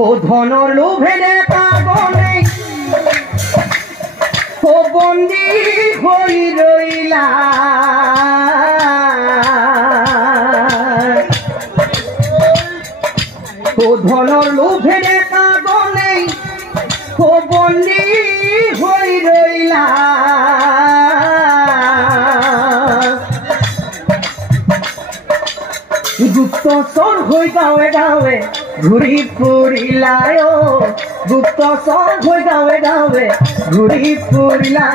ও ধনৰ লোভে পাগলে ও বন্দি হই ৰইলা ও ধনৰ লোভে পাগলে ও বন্দি হই ৰইলা গুপ্ত চোৰ হই গাঁৱে গাঁৱে ঘূৰি ফুৰিলায় গুপ্ত চোৰ হৈ গাঁৱে গাঁৱে ঘূৰি ফুৰিলা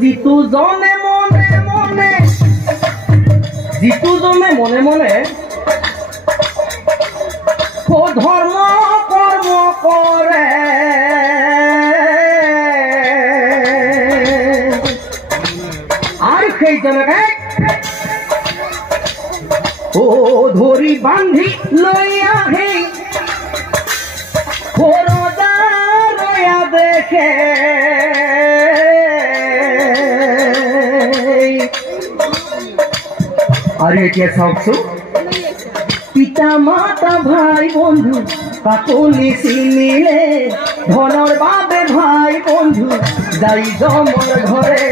जितु जने मने मने जितु जने मने मने ओ धर्म कर्म करे आर সেই জনকে ও ধরি বান্ধি লই আহে ও রোজা রয়া দেখে আরে কে সবসু পিতা মাতা ভাই বন্ধু কাকুলি চিনিলে ধনর বাবে ভাই বন্ধু যাই জমর ঘরে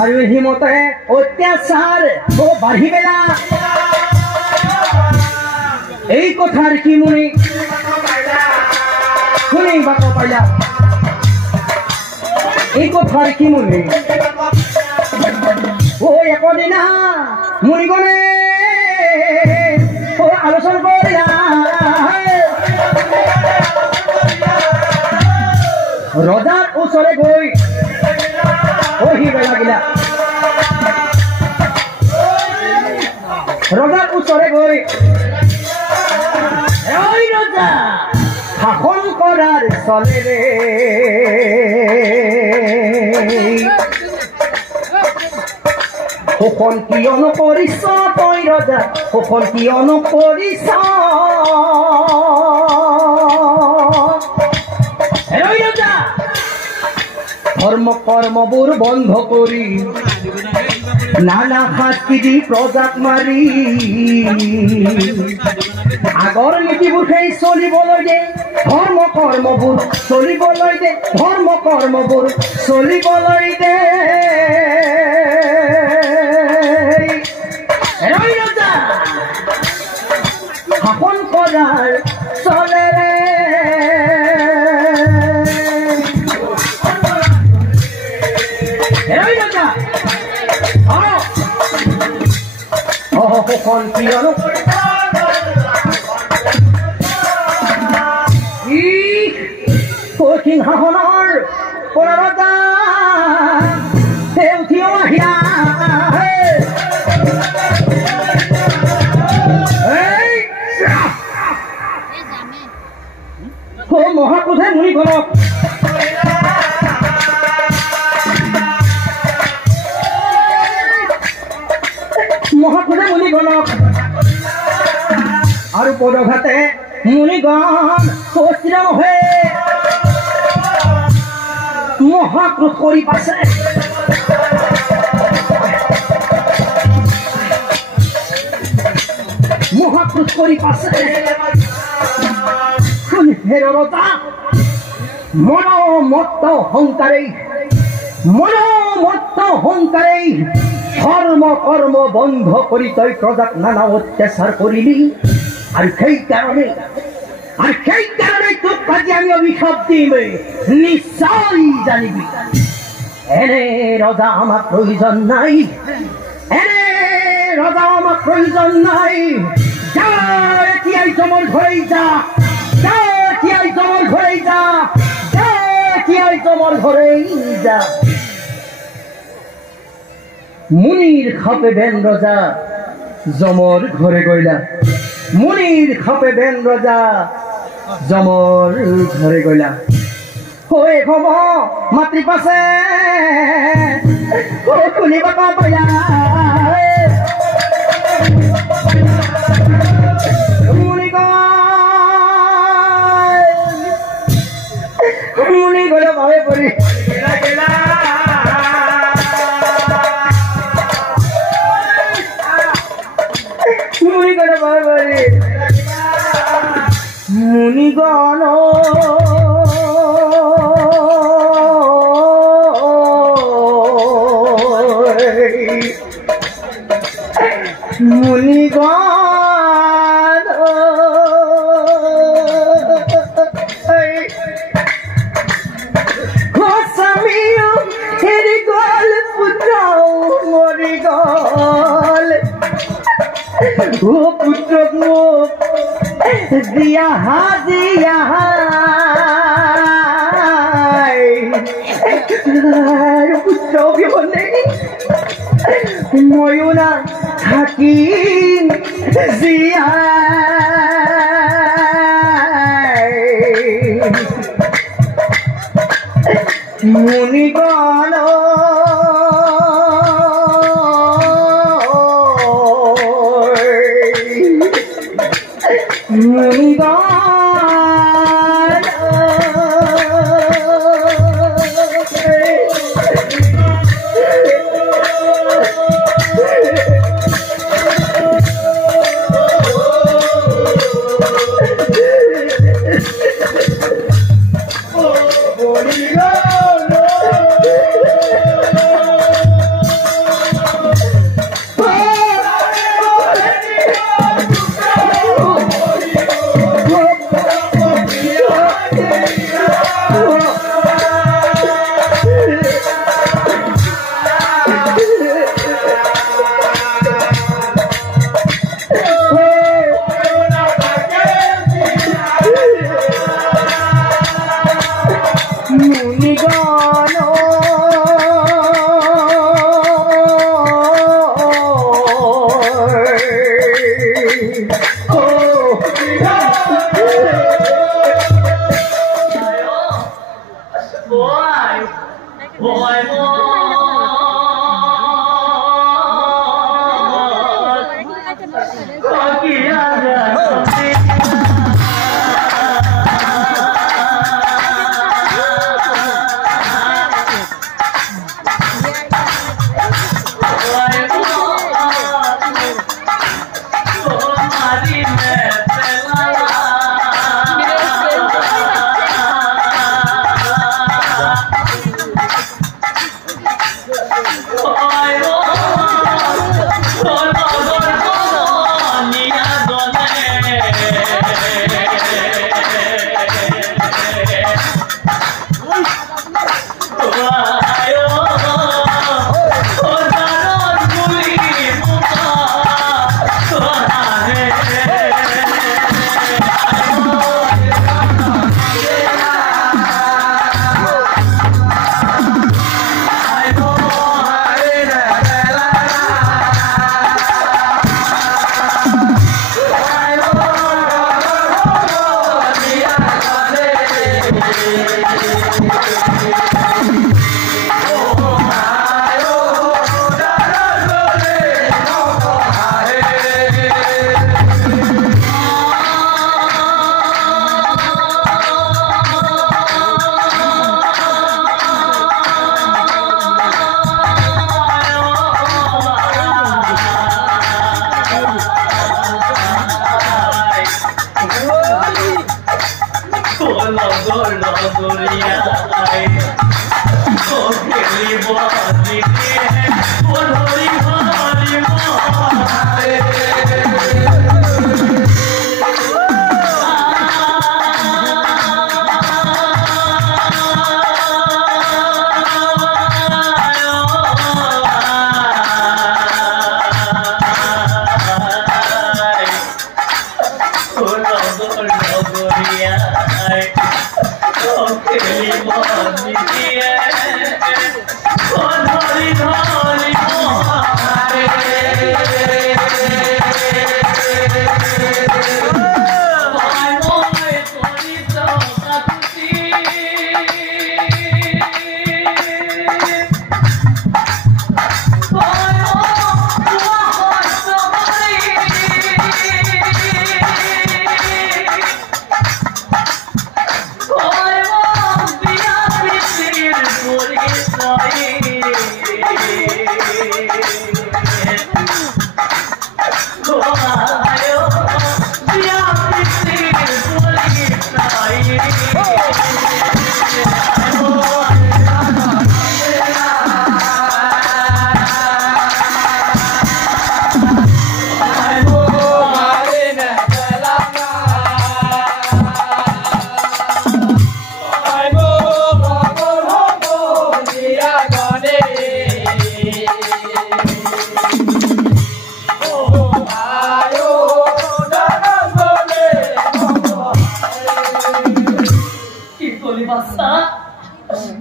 আৰু হিমতে অত্যাচাৰ ও বাঢ়ি বেলা এই কথাৰ কি মুনি শুনিবা পাইলা এই কথাৰ কি মুনি ও একদিনা মুনিগণে ও আলোচনা কৰিলা ৰজাৰ ওচৰে গৈ লাগিলা ৰজাৰ ওচৰে গৈ ঐ ৰজা শাসন কৰাৰ চলেৰে শোষণ কিয় নকৰিছ তই ৰজা শোষণ কিয় নকৰিছ ৰজা ধৰ্ম কৰ্মবোৰ বন্ধ কৰি নানা শাস্তি প্ৰজাক মাৰি আগৰ নীতিবোৰ সেই চলিবলৈ দে ধৰ্ম কৰ্মবোৰ চলিবলৈ দে ধৰ্ম কৰ্মবোৰ চলিবলৈ দে ৰজা শাসন কৰাৰ চলেৰে শোষণ কিয় সিংহাসনৰ পৰা ৰজা উঠিও আহিলা মহাক্ৰোধে মুনিগণক মহাক্ৰোধে মুনিগণক আৰু পদঘাতে মুনিগণ স্থিৰ হৈ মহাক্ৰোধ কৰি পাছে মহাক্ৰোধ কৰি পাছে রজা মনোমত্ত অহংকারে ধর্ম কর্ম বন্ধ করি তই প্রজাক নানা অত্যাচার করিলি আর সেই কারণে আর সেই কারণে তোর কাজে আমি অভিশাপ দিবে নিশ্চয় জানিবি এনে রজা আমার প্রয়োজন নাই এনে রজা আমার প্রয়োজন নাই যা এটিআই তোমার ঘরেই যা যা এটিআই তোমার ঘরেই যা যা এটিআই তোমার ঘরেই যা মুনির খাপে বেন রজা জমর ঘরে গইলা মুনির খাপে বেন রজা জমর ঘরে গইলা হয়ে ঘম মাতৃ পাশে খুলি বাবা বয়া মুনি গলে ভাবে পড়ি মুনি গলে ভাবে পড়ি মুনিগণ মুনিগণ খোসামিও হেরি গল পুত্রাও মরি গল ও পুত্র গো দিয়া হাদিয়া পুত্র বিবনে ময়ূরা থাকি জিয়া মুনিগণ মুনিগণ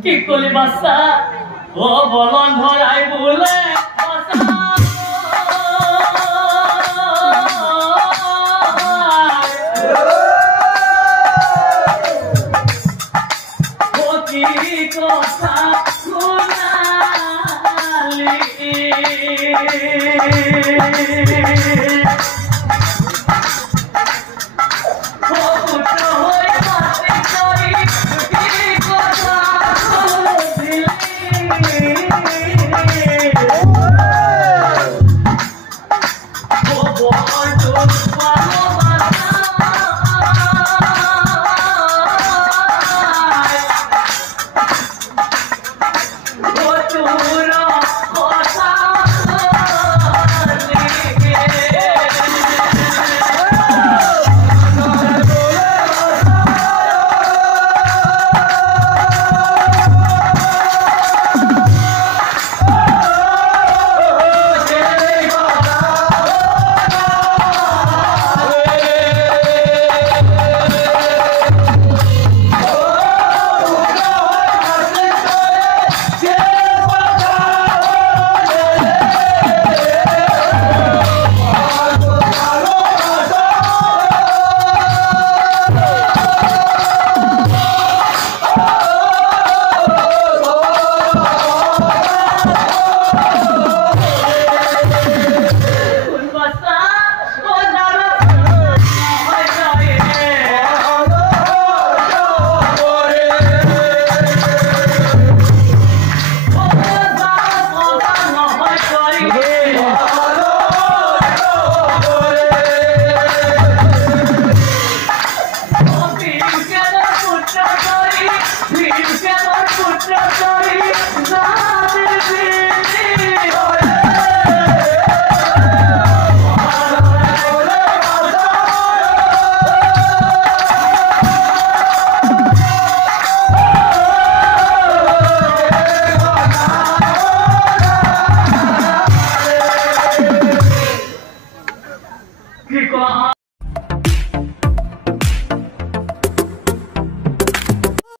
কি কলি বাচ্চা ও বলন ধরাই বলে